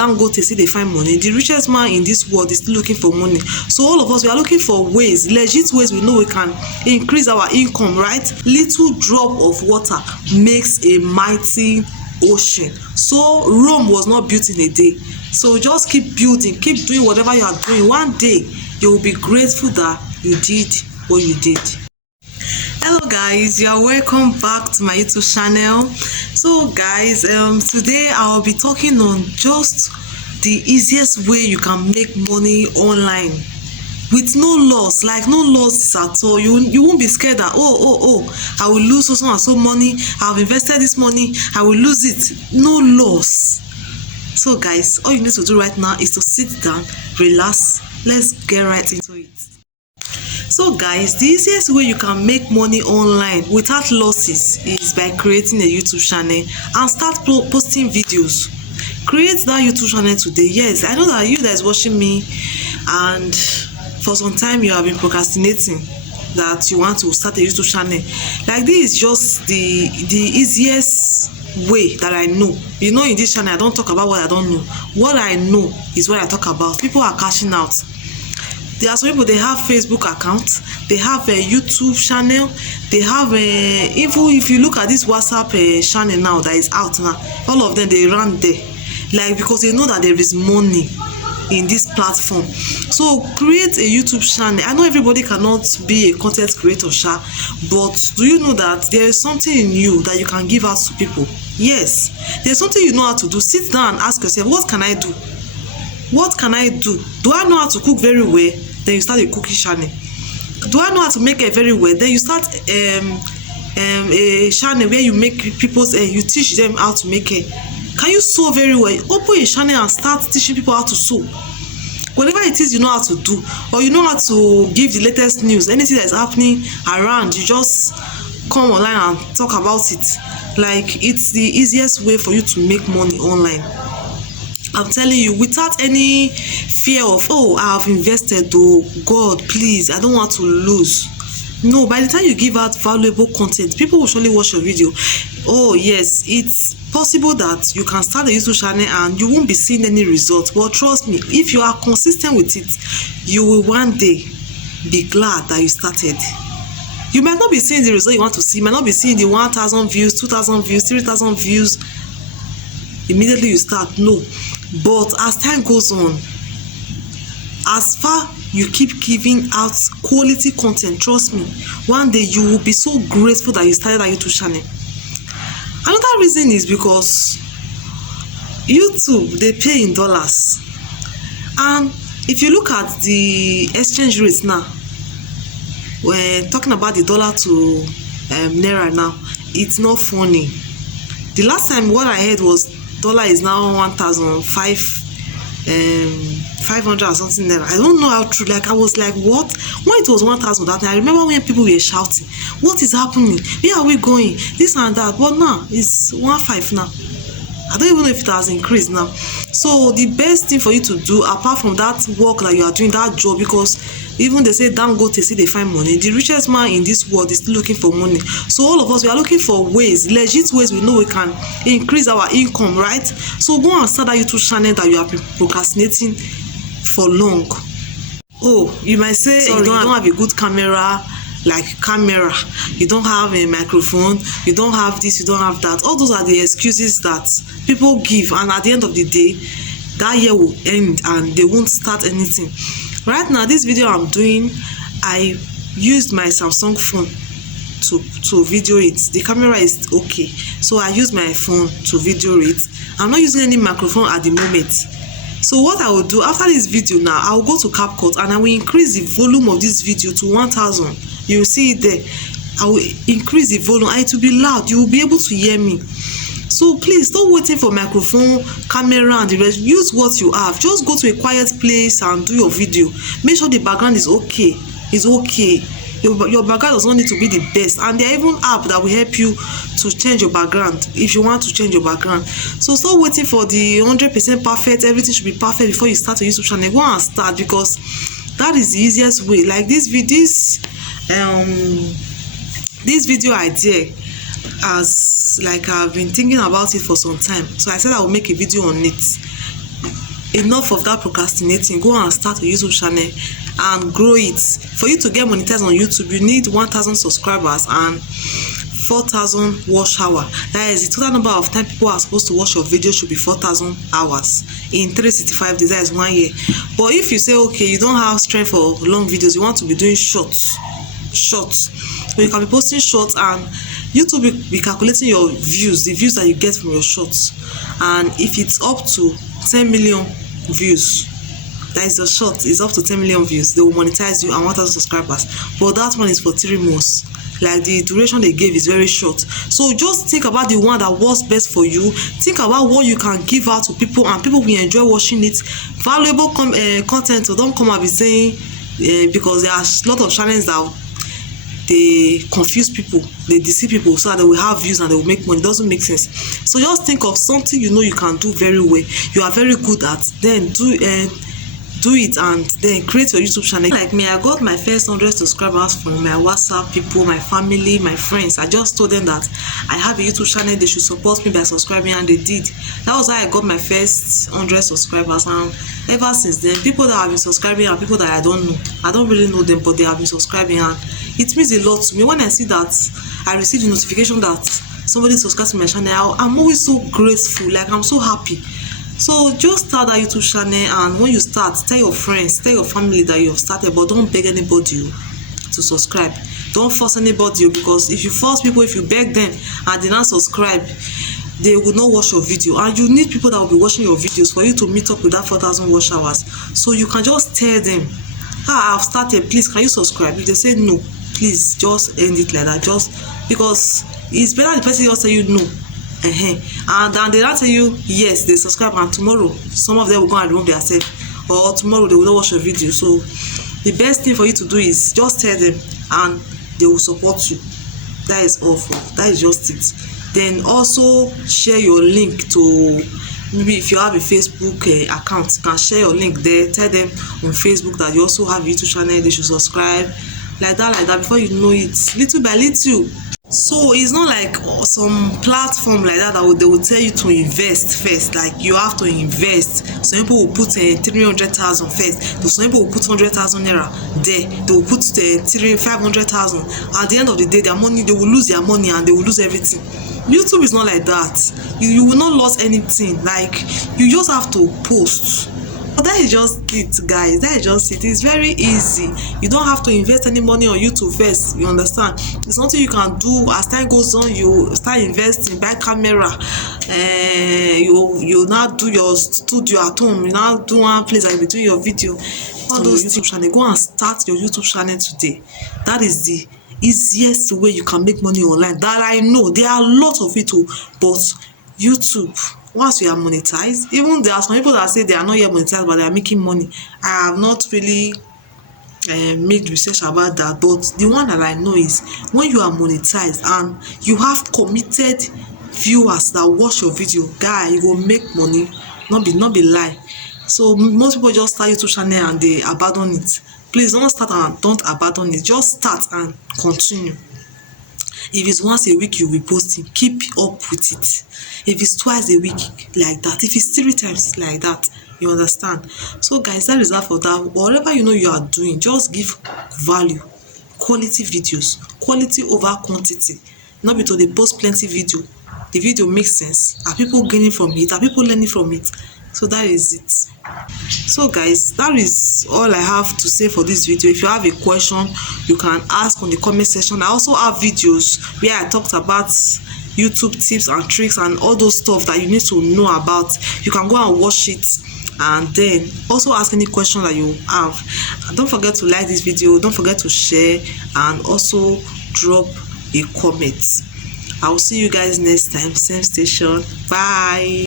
Dangote say they find money. The richest man in this world is still looking for money. So all of us, we are looking for ways, legit ways we know we can increase our income, right? Little drop of water makes a mighty ocean. So Rome was not built in a day. So just keep building, keep doing whatever you are doing. One day you will be grateful that you did what you did. Hello guys, you are welcome back to my YouTube channel. So guys, today I'll be talking on just the easiest way you can make money online with no loss, like no losses at all. You won't be scared that I will lose so and so money, I've invested this money, I will lose it. No loss. So guys, all you need to do right now is to sit down, relax, let's get right into it. So guys, the easiest way you can make money online without losses is by creating a YouTube channel and start posting videos. Create that YouTube channel today. Yes, I know that you guys watching me and for some time you have been procrastinating that you want to start a YouTube channel. Like, this is just the easiest way that I know. You know, in this channel I don't talk about what I don't know. What I know is what I talk about. People are cashing out. There are some people, they have Facebook accounts, they have a YouTube channel, they have a, even if you look at this WhatsApp channel now that is out now, all of them, they run there, like, because they know that there is money in this platform. So create a YouTube channel. I know everybody cannot be a content creator, but do you know that there is something in you that you can give out to people? Yes, there's something you know how to do. Sit down and ask yourself, what can I do? What can I do? Do I know how to cook very well? Then you start a cooking channel. Do I know how to make it very well? Then you start a channel where you make people's you teach them how to make it. Can you sew very well? Open a channel and start teaching people how to sew. Whatever it is you know how to do, or you know how to give the latest news, anything that is happening around, you just come online and talk about it. Like, it's the easiest way for you to make money online. I'm telling you, without any fear of, oh, I have invested, oh God, please, I don't want to lose. No, by the time you give out valuable content, people will surely watch your video. Oh yes, it's possible that you can start a YouTube channel and you won't be seeing any results. But trust me, if you are consistent with it, you will one day be glad that you started. You might not be seeing the result you want to see. You might not be seeing the 1,000 views, 2,000 views, 3,000 views immediately you start. No. But as time goes on, as far you keep giving out quality content, trust me, one day you will be so grateful that you started a YouTube channel. Another reason is because YouTube, they pay in dollars. And if you look at the exchange rates now, we're talking about the dollar to naira now, it's not funny. The last time what I heard was dollar is now 1,500 or something there. I don't know how true. Like, I was like, what? When it was 1,000 that time, I remember when people were shouting, what is happening? Where are we going? This and that. But now it's 1,500 now. I don't even know if it has increased now. So the best thing for you to do, apart from that work that you are doing, that job, because even they say Dangote say they find money. The richest man in this world is still looking for money. So all of us, we are looking for ways, legit ways we know we can increase our income, right? So go and start that YouTube channel that you have been procrastinating for long. Oh, you might say, sorry, you don't have a good camera, you don't have a microphone, you don't have this, you don't have that. All those are the excuses that people give, and at the end of the day, that year will end and they won't start anything. Right now, this video I'm doing, I used my Samsung phone to video it. The camera is okay, so I use my phone to video it. I'm not using any microphone at the moment. So what I will do after this video now, I will go to CapCut and I will increase the volume of this video to 1,000. You will see it there. I will increase the volume and it will be loud. You will be able to hear me. So please, stop waiting for microphone, camera and the rest. Use what you have. Just go to a quiet place and do your video. Make sure the background is okay. It's okay. Your background does not need to be the best, and there are even apps that will help you to change your background if you want to change your background. So stop waiting for the 100% perfect, everything should be perfect before you start a YouTube channel. Go and start, because that is the easiest way. Like this video idea, as like I've been thinking about it for some time, so I said I will make a video on it. enough of that procrastinating. Go and start a YouTube channel and grow it. For you to get monetized on YouTube, you need 1,000 subscribers and 4,000 watch hour. That is the total number of time people are supposed to watch your video should be 4,000 hours in 365 days. That is 1 year. But if you say, okay, you don't have strength for long videos, you want to be doing shorts, so you can be posting shorts, and YouTube will be calculating your views, the views that you get from your shorts. And if it's up to 10 million views, that is your short is up to 10 million views, they will monetize you and 1,000 subscribers. But that one is for 3 months. Like, the duration they gave is very short. So just think about the one that works best for you. Think about what you can give out to people, and people will enjoy watching it. Valuable content. So don't come and be saying because there are a lot of channels that they confuse people, they deceive people so that they will have views and they will make money. It doesn't make sense. So just think of something you know you can do very well, you are very good at, then do it, and then create your YouTube channel. Like me, I got my first 100 subscribers from my WhatsApp people, my family, my friends. I just told them that I have a YouTube channel, they should support me by subscribing, and they did. That was how I got my first 100 subscribers, and ever since then, people that have been subscribing are people that I don't really know them, but they have been subscribing, and it means a lot to me. When I see that I receive the notification that somebody subscribed to my channel, I'm always so grateful. Like, I'm so happy. So just start that YouTube channel, and when you start, tell your friends, tell your family that you have started, but don't beg anybody to subscribe. Don't force anybody, because if you force people, if you beg them and they not subscribe, they will not watch your video. And you need people that will be watching your videos for you to meet up with that 4,000 watch hours. So you can just tell them, I've started, please can you subscribe? If they say no, please just end it like that. Just because it's better the person just tell you no, and then they don't tell you yes, they subscribe, and tomorrow some of them will go and remove themselves, or tomorrow they will not watch your video. So the best thing for you to do is just tell them, and they will support you. That is all. That is just it. Then also share your link to, maybe if you have a Facebook account, you can share your link there. Tell them on Facebook that you also have a YouTube channel, they should subscribe. Like that, before you know it, little by little. So it's not like some platform like that they will tell you to invest first. Like, you have to invest. Some people will put 300,000 first. Some people will put 100,000 naira there. They will put 500,000. At the end of the day, their money, they will lose their money and they will lose everything. YouTube is not like that. You will not lose anything. Like, you just have to post. But that is just it, guys. That is just it. It's very easy. You don't have to invest any money on YouTube first. You understand? It's something you can do as time goes on. You start investing, buy camera. You now do your studio at home. You now do one place like you do your video. All those YouTube channel. Go and start your YouTube channel today. That is the easiest way you can make money online. That I know. There are a lot of it, but YouTube, once you are monetized, even there are some people that say they are not yet monetized but they are making money. I have not really made research about that, but the one that I know is when you are monetized and you have committed viewers that watch your video, guy, you will make money. Not be lie. So most people just start YouTube channel and they abandon it. Please don't start and don't abandon it. Just start and continue. If it's once a week you will be posting, keep up with it. If it's twice a week, like that. If it's 3 times, like that. You understand? So guys, that is that for that. Whatever you know you are doing, just give value, quality videos, quality over quantity. Not because they post plenty video, the video makes sense. Are people gaining from it? Are people learning from it? So that is it. So guys, that is all I have to say for this video. If you have a question, you can ask on the comment section. I also have videos where I talked about YouTube tips and tricks and all those stuff that you need to know about. You can go and watch it and then also ask any question that you have. And don't forget to like this video, don't forget to share, and also drop a comment. I will see you guys next time, same station. Bye.